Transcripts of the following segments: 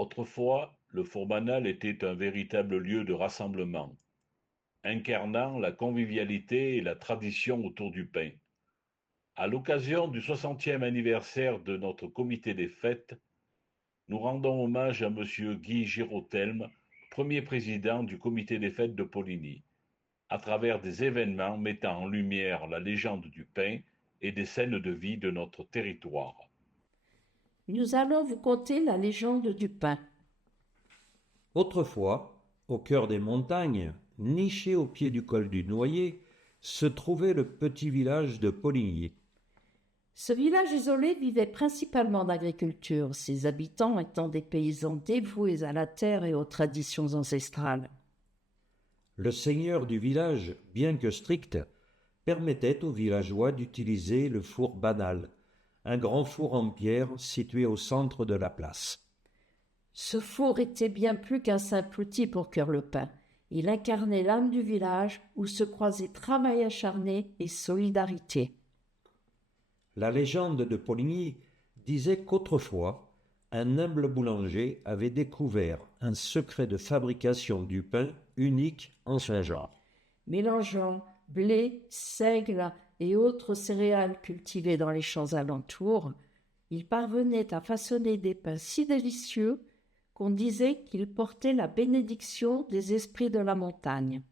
Autrefois, le four banal était un véritable lieu de rassemblement, incarnant la convivialité et la tradition autour du pain. À l'occasion du 60e anniversaire de notre comité des fêtes, nous rendons hommage à Monsieur Guy Girottelme, premier président du comité des fêtes de Poligny, à travers des événements mettant en lumière la légende du pain et des scènes de vie de notre territoire. Nous allons vous conter la légende du pain. Autrefois, au cœur des montagnes, niché au pied du col du Noyer, se trouvait le petit village de Poligny. Ce village isolé vivait principalement d'agriculture, ses habitants étant des paysans dévoués à la terre et aux traditions ancestrales. Le seigneur du village, bien que strict, permettait aux villageois d'utiliser le four banal, un grand four en pierre situé au centre de la place. Ce four était bien plus qu'un simple outil pour cuire le pain. Il incarnait l'âme du village où se croisaient travail acharné et solidarité. La légende de Poligny disait qu'autrefois, un humble boulanger avait découvert un secret de fabrication du pain unique en ce genre. Mélangeant blé, seigle et autres céréales cultivées dans les champs alentours, il parvenait à façonner des pains si délicieux qu'on disait qu'ils portaient la bénédiction des esprits de la montagne.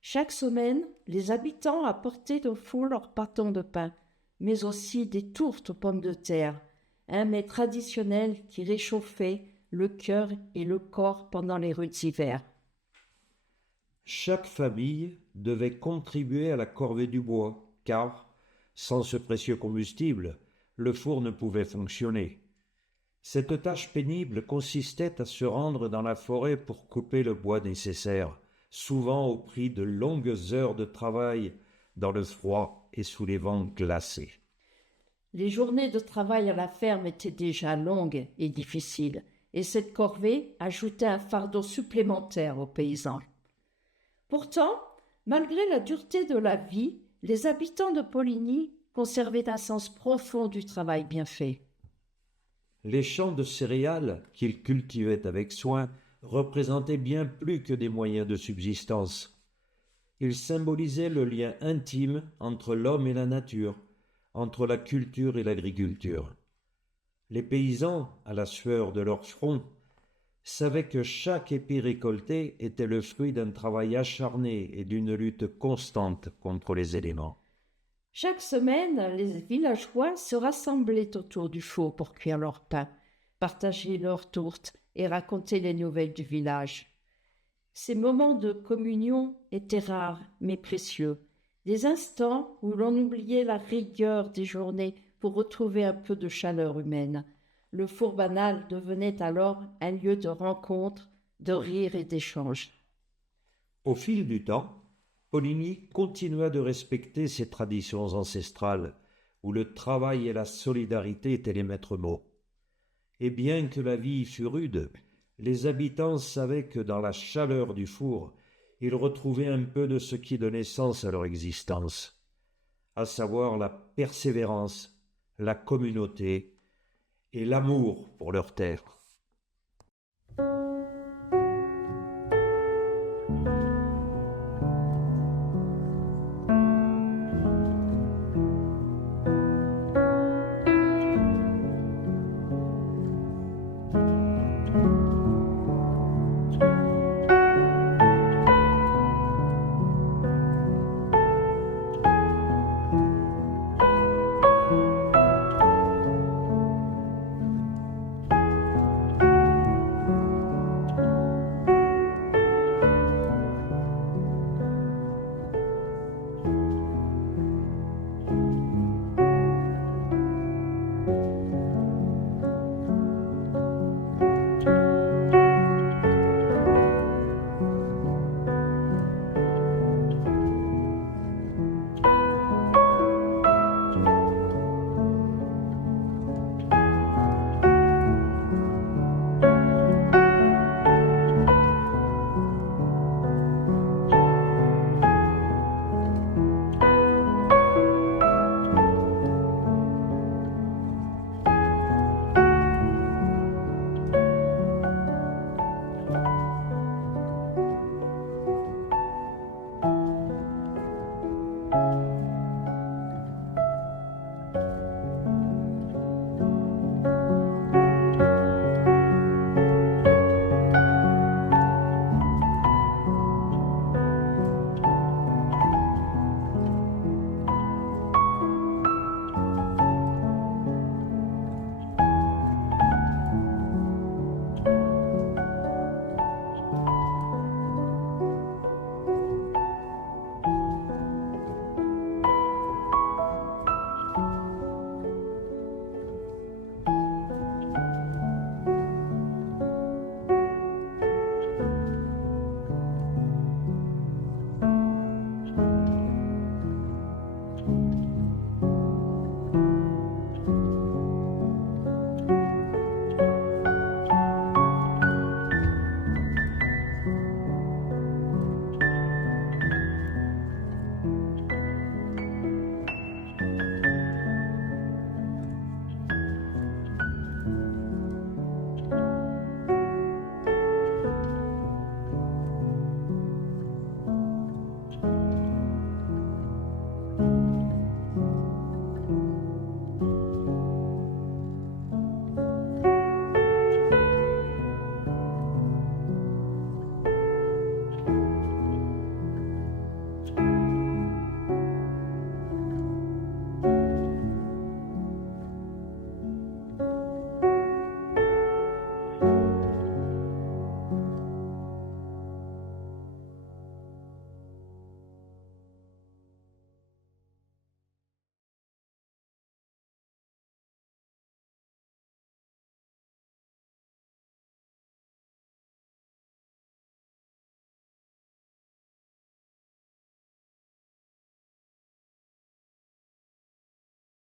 Chaque semaine, les habitants apportaient au four leur bâton de pain, mais aussi des tourtes aux pommes de terre, un mets traditionnel qui réchauffait le cœur et le corps pendant les rudes hivers. Chaque famille devait contribuer à la corvée du bois, car, sans ce précieux combustible, le four ne pouvait fonctionner. Cette tâche pénible consistait à se rendre dans la forêt pour couper le bois nécessaire, souvent au prix de longues heures de travail dans le froid et sous les vents glacés. Les journées de travail à la ferme étaient déjà longues et difficiles, et cette corvée ajoutait un fardeau supplémentaire aux paysans. Pourtant, malgré la dureté de la vie, les habitants de Poligny conservaient un sens profond du travail bien fait. Les champs de céréales qu'ils cultivaient avec soin représentaient bien plus que des moyens de subsistance. Ils symbolisaient le lien intime entre l'homme et la nature, entre la culture et l'agriculture. Les paysans, à la sueur de leur front, savaient que chaque épi récolté était le fruit d'un travail acharné et d'une lutte constante contre les éléments. Chaque semaine, les villageois se rassemblaient autour du four pour cuire leur pain, partager leurs tourtes et raconter les nouvelles du village. Ces moments de communion étaient rares mais précieux, des instants où l'on oubliait la rigueur des journées pour retrouver un peu de chaleur humaine. Le four banal devenait alors un lieu de rencontre, de rire et d'échange. Au fil du temps, Poligny continua de respecter ses traditions ancestrales, où le travail et la solidarité étaient les maîtres mots. Et bien que la vie fût rude, les habitants savaient que dans la chaleur du four, ils retrouvaient un peu de ce qui donnait sens à leur existence, à savoir la persévérance, la communauté et l'amour pour leur terre.